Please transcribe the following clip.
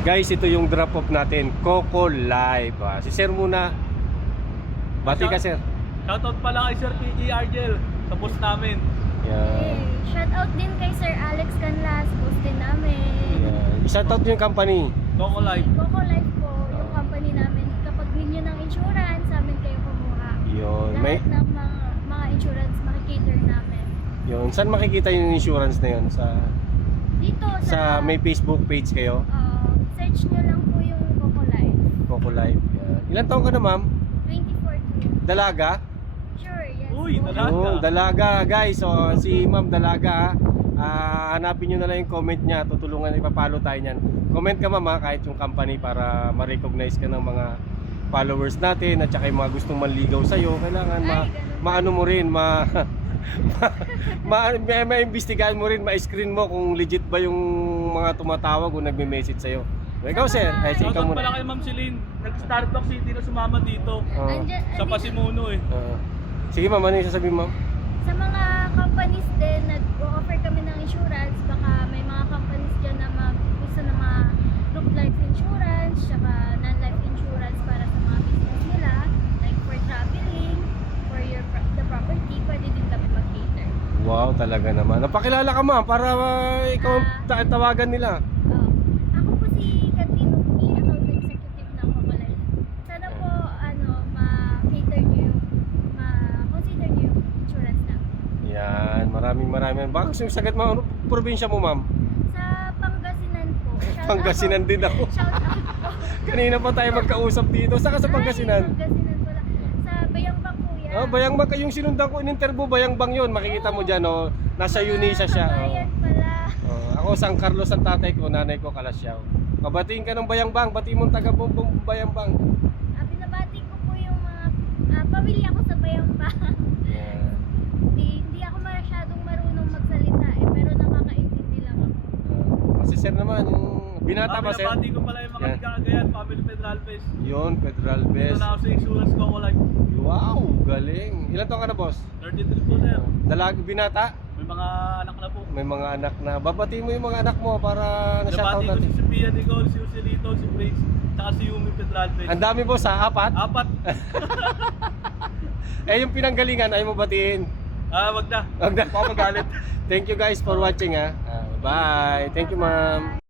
Guys, ito yung drop off natin, Coco Live. Si Sir muna. Bati ka, Sir. Shoutout pala kay Sir P.E. Argel sa boss namin. Yan. Shoutout din kay Sir Alex Canlas, boss din namin. Yan. I-shoutout yung company. Coco Live. Coco Life po, yung company namin. Kapag need nyo ng insurance, sa amin kayo kumuha. Yun. Lahat ng mga insurance, makikater namin. Yun. Saan makikita yung insurance na yun? Dito Sa may Facebook page kayo? search nyo lang po yung Coco Life. Coco Live. Yan. Ilan taon ka na, ma'am? 24 Dalaga? Sure, yes. Uy, po. dalaga. Oo, dalaga, guys. So, si Ma'am Dalaga, hanapin nyo na lang yung comment niya. Tutulungan, ipapalo tayo niyan. Comment ka, ma'am, kahit yung company para ma-recognize ka ng mga followers natin at saka yung mga gustong manligaw sa'yo. Kailangan maano mo rin, ma-imbestigahan mo rin, ma-screen mo kung legit ba yung mga tumatawag o nagme-message sa'yo. Ikaw, Sir. Ay, ikaw Shoutout muna. pala kay Ma'am Celine. Nag-Starbucks City na sumama dito. Sa Pasimuno eh. Sige, ma'am, ano yung sasabihin, ma'am? Sa mga companies din, nag-offer kami ng insurance. Baka may mga companies dyan na gusto na mga group life insurance, saka non-life insurance para sa mga business nila. Like for traveling, for the property, pwede din kami mag-cater. Wow, talaga naman. Napakilala ka, ma'am, para ikaw ang tawagan nila. Ako po si Catino P, account executive ng Coco Life. Sana po, ma-cater nyo yung, ma-consider nyo yung insurance namin. Yan, maraming. Baka gusto yung sagat mo, ano probinsya mo, ma'am? Sa Pangasinan po. Shout Pangasinan din ako. Shout out po. Kanina pa tayo magkausap dito. Saka sa Pangasinan? Pangasinan pala. Sa Bayambang po yan. Oh, Bayangbang, yung sinundan ko in-interview, Bayangbang yun. Makikita mo dyan, oh. Nasa Unisa siya. Kabayan pala. Ako, San Carlos ang tatay ko, nanay ko, Kalasyaw. Pabatiin ka ng Bayangbang, batiin mong taga-bumbong Bayangbang. Binabati ko po yung mga pamilya ko sa Bayambang. Yan. Hindi ako masyadong marunong magsalita pero nakakaintindi lang ako. Kasi Sir naman, yung binata ba, Sir? Binabati ko pala yung mga Yan. Tigagayan, Family Federal Base. Yun, Federal Dito Best. na ako sa insurance Coco Life. Wow, galing. Ilan taon ka na, boss? 33 po sir. Binata? May mga anak na po. May mga anak na. Babatiin mo yung mga anak mo para na-shoutout Binabati ko natin. si Sophia Nicole, si Usilito, si Prince, saka si Yumi Federal Base. Ang dami, boss, ha? 4? 4. Yung pinanggalingan, ayaw mo batiin. Wag na. Wag na. Baka magalit. Thank you guys for watching, ha. Bye. Thank you, ma'am.